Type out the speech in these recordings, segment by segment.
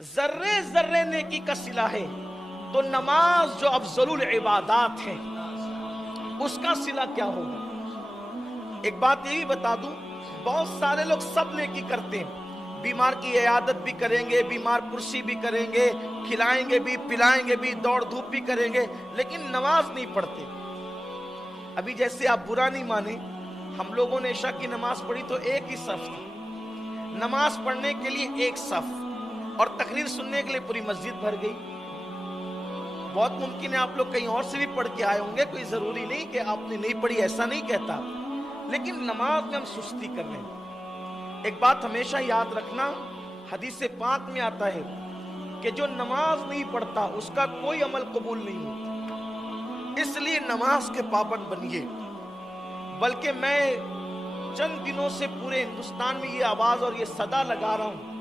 ذرے ذرے نیکی کا صلہ ہے تو نماز جو افضل العبادات ہے اس کا صلہ کیا ہوگا؟ ایک بات یہی بتا دوں، بہت سارے لوگ سب نیکی کرتے ہیں، بیمار کی عیادت بھی کریں گے، بیمار پرسی بھی کریں گے، کھلائیں گے بھی، پلائیں گے بھی، دوڑ دھوپ بھی کریں گے، لیکن نماز نہیں پڑھتے۔ ابھی جیسے آپ برا نہیں مانیں، ہم لوگوں نے عشاء کی نماز پڑھی تو ایک ہی صف تھی، نماز پڑھنے کے لیے ایک صف، اور تقریر سننے کے لیے پوری مسجد بھر گئی۔ بہت ممکن ہے آپ لوگ کہیں اور سے بھی پڑھ کے آئے ہوں گے، کوئی ضروری نہیں کہ آپ نے نہیں پڑھی، ایسا نہیں کہتا، لیکن نماز میں ہم سستی کر رہے ہیں۔ ایک بات ہمیشہ یاد رکھنا، حدیث پاک میں آتا ہے کہ جو نماز نہیں پڑھتا اس کا کوئی عمل قبول نہیں ہوتا، اس لیے نماز کے پابند بنیے۔ بلکہ میں چند دنوں سے پورے ہندوستان میں یہ آواز اور یہ صدا لگا رہا ہوں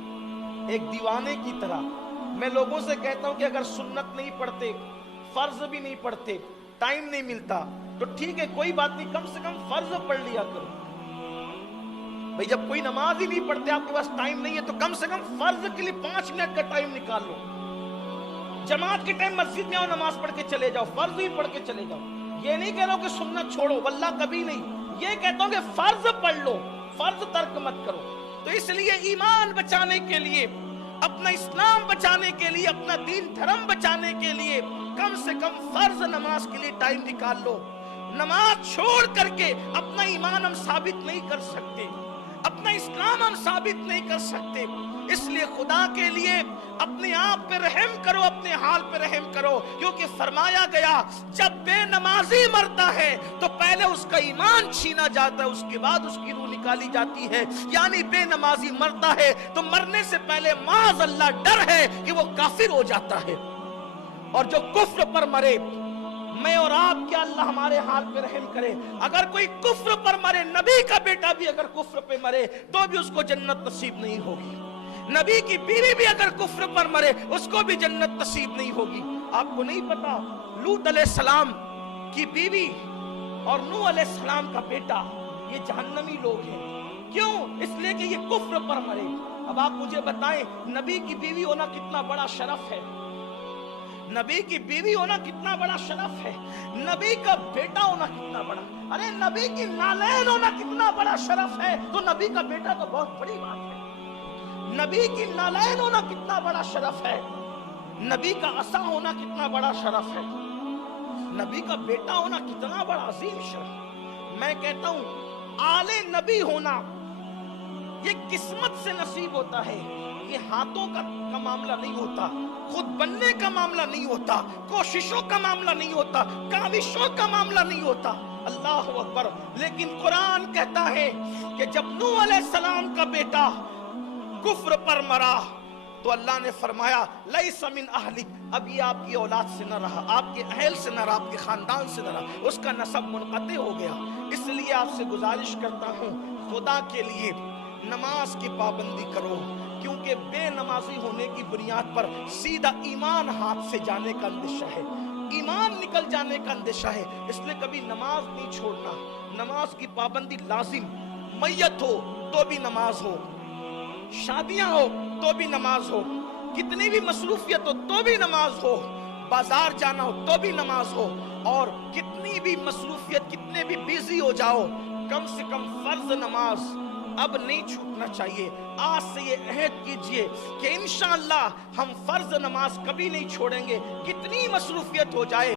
ایک دیوانے کی طرح، میں لوگوں سے کہتا ہوں کہ اگر سنت نہیں پڑھتے، فرض بھی نہیں پڑھتے، ٹائم نہیں ملتا تو ٹھیک ہے، کوئی بات نہیں، کم سے کم فرض پڑھ لیا کرو۔ بھئی جب کوئی نماز ہی نہیں پڑھتے، آپ کے پاس ٹائم نہیں ہے، تو کم سے کم فرض کے لیے 5 منٹ کا ٹائم نکال لو۔ جماعت کے ٹائم مسجد میں آؤ، نماز پڑھ کے چلے جاؤ، فرض ہی پڑھ کے چلے جاؤ۔ یہ نہیں کہہ رہا ہوں کہ سنت چھوڑو، واللہ کبھی نہیں، یہ کہتا ہوں کہ فرض پڑھ لو، فرض ترک مت کرو۔ تو اس لیے ایمان بچانے کے لیے، اپنا اسلام بچانے کے لیے، اپنا دین دھرم بچانے کے لیے کم سے کم فرض نماز کے لیے ٹائم نکال لو۔ نماز چھوڑ کر کے اپنا ایمان ہم ثابت نہیں کر سکتے، اپنا اسلام ہم ثابت نہیں کر سکتے۔ اس لیے خدا کے لیے اپنے آپ پہ رحم کرو، اپنے حال پہ رحم کرو، کیونکہ فرمایا گیا جب بے نمازی مرتا ہے تو پہلے اس کا ایمان چھینا جاتا ہے، اس کے بعد اس کی روح نکالی جاتی ہے۔ یعنی بے نمازی مرتا ہے تو مرنے سے پہلے معاذ اللہ ڈر ہے کہ وہ کافر ہو جاتا ہے، اور جو کفر پر مرے، میں اور آپ کیا اللہ ہمارے حال پہ رحم کرے، اگر کوئی کفر پر مرے، نبی کا بیٹا بھی اگر کفر پہ مرے تو بھی اس کو جنت نصیب نہیں ہوگی، نبی کی بیوی بھی اگر کفر پر مرے اس کو بھی جنت نصیب نہیں ہوگی۔ آپ کو نہیں پتا لوط علیہ السلام کی بیوی اور نوح علیہ السلام کا بیٹا یہ جہنمی لوگ ہیں، کیوں؟ اس لیے کہ یہ کفر پر مرے۔ اب آپ مجھے بتائیں، نبی کی بیوی ہونا کتنا بڑا شرف ہے، نبی کی بیوی ہونا کتنا بڑا شرف ہے، نبی کا بیٹا ہونا کتنا بڑا، ارے نبی کی نالین ہونا کتنا بڑا شرف ہے، تو نبی کا بیٹا تو بہت بڑی بات ہے۔ نبی کی نالین ہونا کتنا بڑا شرف ہے، نبی کا عصا ہونا کتنا بڑا شرف ہے، نبی کا بیٹا ہونا کتنا بڑا عظیم شرف۔ میں کہتا ہوں آل نبی ہونا یہ قسمت سے نصیب ہوتا ہے، یہ ہاتھوں کا معاملہ نہیں ہوتا، خود بننے کا معاملہ نہیں ہوتا، کوششوں کا معاملہ نہیں ہوتا، کاوشوں کا معاملہ نہیں ہوتا۔ اللہ اکبر۔ لیکن قرآن کہتا ہے کہ جب نوح علیہ السلام کا بیٹا کفر پر مرا تو اللہ نے فرمایا لیس من اہلک، اب یہ آپ کی اولاد سے نہ رہا، آپ کے اہل سے نہ رہا، آپ کے خاندان سے نہ رہا، اس کا نسب منقطع ہو گیا۔ اس لیے آپ سے گزارش کرتا ہوں، خدا کے لیے نماز کی پابندی کرو، کیونکہ بے نمازی ہونے کی بنیاد پر سیدھا ایمان ہاتھ سے جانے کا اندیشہ ہے، ایمان نکل جانے کا اندیشہ ہے۔ اس لیے کبھی نماز نہیں چھوڑنا، نماز کی پابندی لازم، میت ہو تو بھی نماز ہو، شادیاں ہو تو بھی نماز ہو، کتنی بھی مصروفیت ہو تو بھی نماز ہو، بازار جانا ہو تو بھی نماز ہو، اور کتنی بھی مصروفیت، کتنے بھی بیزی ہو جاؤ، کم سے کم فرض نماز اب نہیں چھوٹنا چاہیے۔ آج سے یہ عہد کیجئے کہ انشاءاللہ ہم فرض نماز کبھی نہیں چھوڑیں گے، کتنی مصروفیت ہو جائے۔